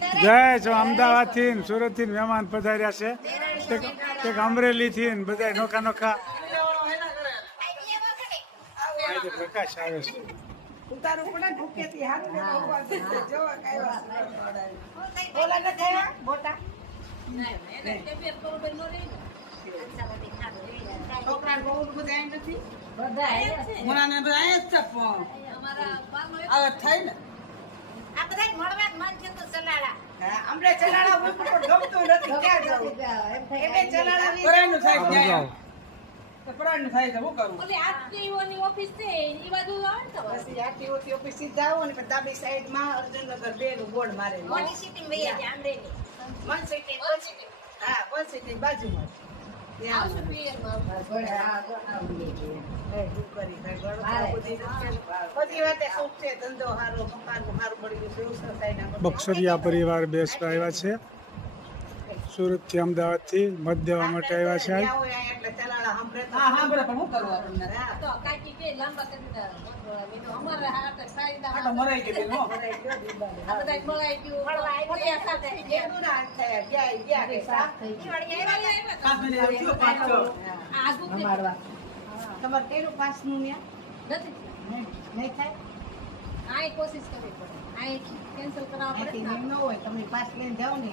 જય છો અમદાવાદથી સુરતથી મહેમાન પધાર્યા છે. એક- અમરેલી થી બધા નોખા નોખા. પ્રકાશ આવે છે. છોકરા બધા ને ભૂકેથી ને. જોવા ન થયા જ છે પણ હવે થઈ ને હા, અમને ચલાડા ઉપર પણ ગમતું નથી ક્યાં જવું? એમને ચલાડા પરાયનું થાય ક્યાં તો થાય આરટીઓથી ઓફિસે જાઓ ને પછી ડાબી સાઈડમાં અર્જુનનગર બે નું બોર્ડ મારેલું. મન સિટી હા મન સિટી બાજુમાં હા, છે ધંધો સારો મકાન સારું મળી ગયું છે સોસાયટીના બધા. બક્ષરિયા પરિવાર બેસવા આવ્યા છે. સુરતથી અમદાવાદથી મત દેવા માટે આવ્યા છે. થયા? થાય? કોશિશ કરવી પડે. આ કેન્સલ કરાવવા પડે ને હોય, તમે પાસ લઈને જાઓ ને.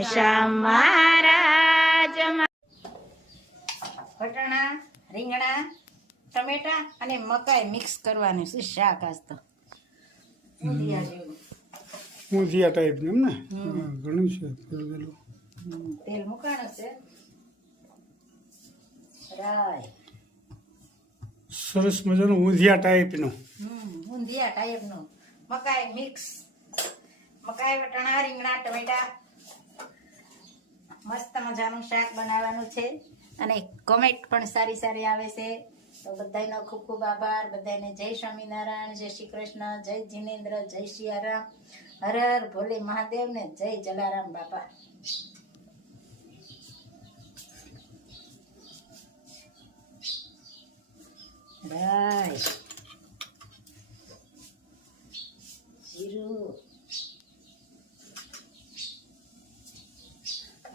ઘનશ્યામ મહારાજ વટાણા રીંગણા ટમેટા અને મકાઈ મિક્સ કરવાનું છે શાક આજ તો. ઊંધિયા ટાઈપ એમ ને? ઘણું છે ફેરવેલું. તેલ મુકાણું છે. રાય. સરસ મજાનું ઊંધિયા ટાઈપનું. હમ ઊંધિયા ટાઈપનું મકાઈ મિક્સ. મકાઈ વટાણા રીંગણા ટમેટા મજાનું શાક બનાવવાનું છે. અને કોમેન્ટ પણ સારી સારી આવે છે. તો બધાનો ખૂબ ખૂબ આભાર. બધાને જય સ્વામિનારાયણ, જય શ્રી કૃષ્ણ, જય જીનેન્દ્ર, જય શિયારામ હર. હર ભોલે મહાદેવ ને જય જલારામ બાપા. રાય જીરું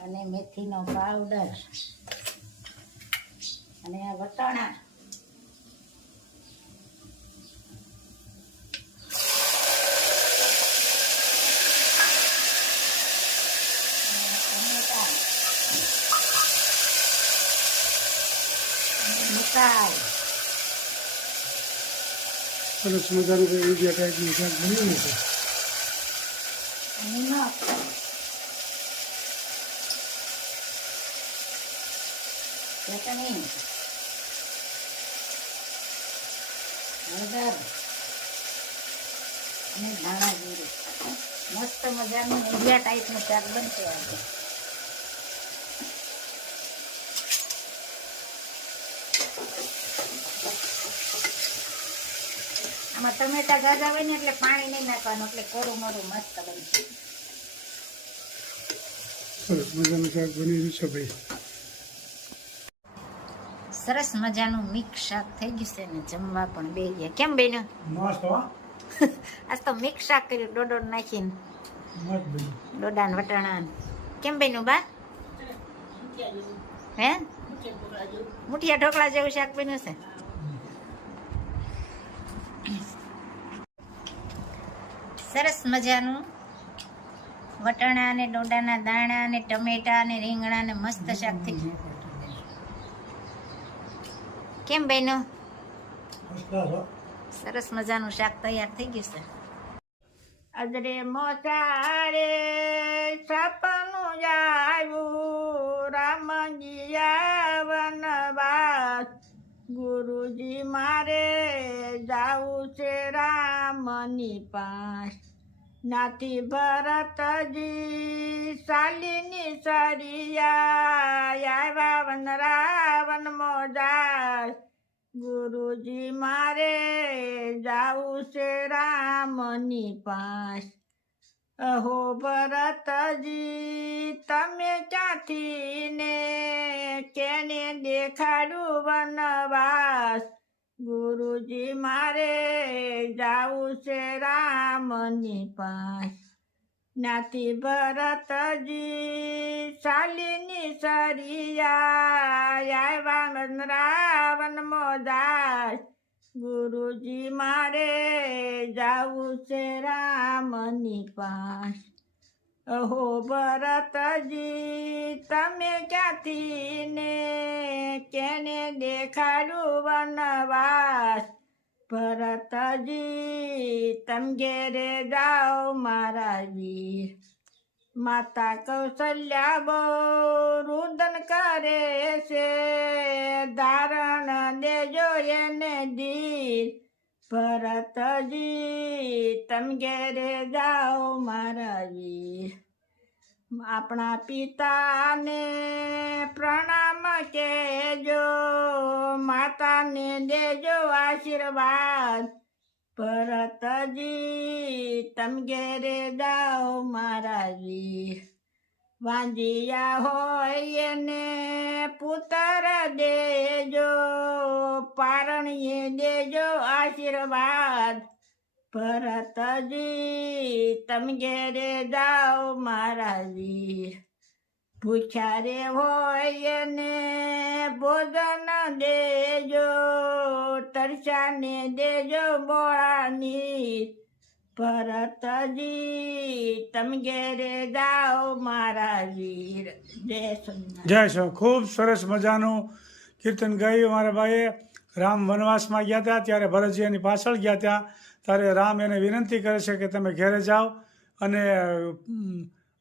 અને મેથીનો પાવડર અને આ વટાણા સરસ મજાનું કોઈ ઊંધિયા ટાઈપનું શાક બન્યું છે નિમક ચટણી અને ધાણા જીરું મસ્ત મજાનું ઊંધિયા ટાઈપનું શાક બનશે આજે આમાં ટમેટા ગાજા હોય ને એટલે પાણી નહીં નાખવાનું, એટલે કોરું મોરું મસ્ત બનશે. મજાનું શાક બની રહ્યું છે ભાઈ. સરસ મજાનું મિક્સ શાક થઈ ગયું છે ને જમવા પણ બે ગયા. કેમ બેન મસ્ત હો. આજ તો મિક્સ શાક કર્યું ડોડો નાખીને. ડોડા ને વટાણા કેમ બેનું બા? હે? મુઠિયા ઢોકળા જેવું શાક બન્યું છે? સરસ મજાનું વટાણા ને ડોડાના દાણા અને ટમેટા ને રીંગણા ને મસ્ત શાક થઈ ગયું. કેમ બેનો સરસ મજાનું શાક તૈયાર થઈ ગયું છે. અદરે મોચારે સપનું આવ્યું રામજી વનવાસ ગુરુજી મારે જાવું છે રામની પાસ. નાથી ભરતજી શાલિની સરિયા આવ્યા વન રાવણ મોજાર ગુરુજી મારે જાવું છે રામની પાસ. અહો ભરતજી, તમે ક્યાંથી ને કેને દેખાડું વનવાસ? ગુરુજી મારે જાવું છે રામની પાસ. નાથી ભરતજી, શાલિની સરિયા આવ્યા રાવણ મોજાર ગુરુજી મારે જાવું છે રામની પાસ. અહો ભરતજી, તમે ક્યાંથી ને કેને દેખાડું વનવાસ? ભરતજી, તમ ઘેરે જાઓ મારા વીર. માતા કૌશલ્યા બહુ રુદન કરે છે. ધારણ દેજો એને દીર. ભરતજી તમ ઘેરે જાઓ મારા વીર. આપણા પિતાને પ્રણામ કેજો. માતાને દેજો આશીર્વાદ. ભરતજી તમ ઘેરે જાઓ વીર વાંજિયા હોય ને પુત્ર દેજો, પારણીએ દેજો આશીર્વાદ. ભરતજી તમ ઘેરે જાઓ મારા ભૂખ્યા હોય ને ભોજન દેજો, તરસાને દેજો બોળાની. ભરતજી તમે ઘેરે જાઓ મારા વીર. જય જય શ્રી ખૂબ સરસ મજાનું કીર્તન ગાયું મારા ભાઈએ. રામ વનવાસમાં ગયા હતા, ત્યારે ભરતજી એની પાછળ ગયા ત્યાં ત્યારે રામ એને વિનંતી કરે છે કે તમે ઘેરે જાઓ અને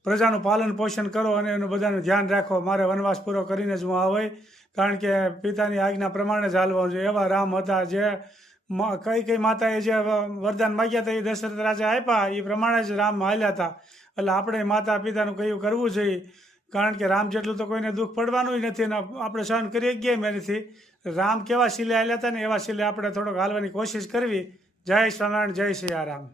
પ્રજાનું પાલન પોષણ કરો અને એનું બધાનું ધ્યાન રાખો. મારે વનવાસ પૂરો કરીને જ હું આવે. કારણ કે પિતાની આજ્ઞા પ્રમાણે જ હાલવાનું છે એવા રામ હતા જે કઈ કઈ માતાએ જે વરદાન માગ્યા હતા એ દશરથ રાજા આપ્યા. એ પ્રમાણે જ રામ હાલ્યા હતા. એટલે આપણે માતા પિતાનું કયું કરવું જોઈએ? કારણ કે રામ જેટલું તો કોઈને દુઃખ પડવાનું નથી અને આપણે સહન કરી ગયા નથી રામ કેવા શિલે હાલ્યા હતા ને એવા શિલે આપણે થોડોક હાલવાની કોશિશ કરવી. જય સ્વામિનારાયણ, જય શ્રી રામ.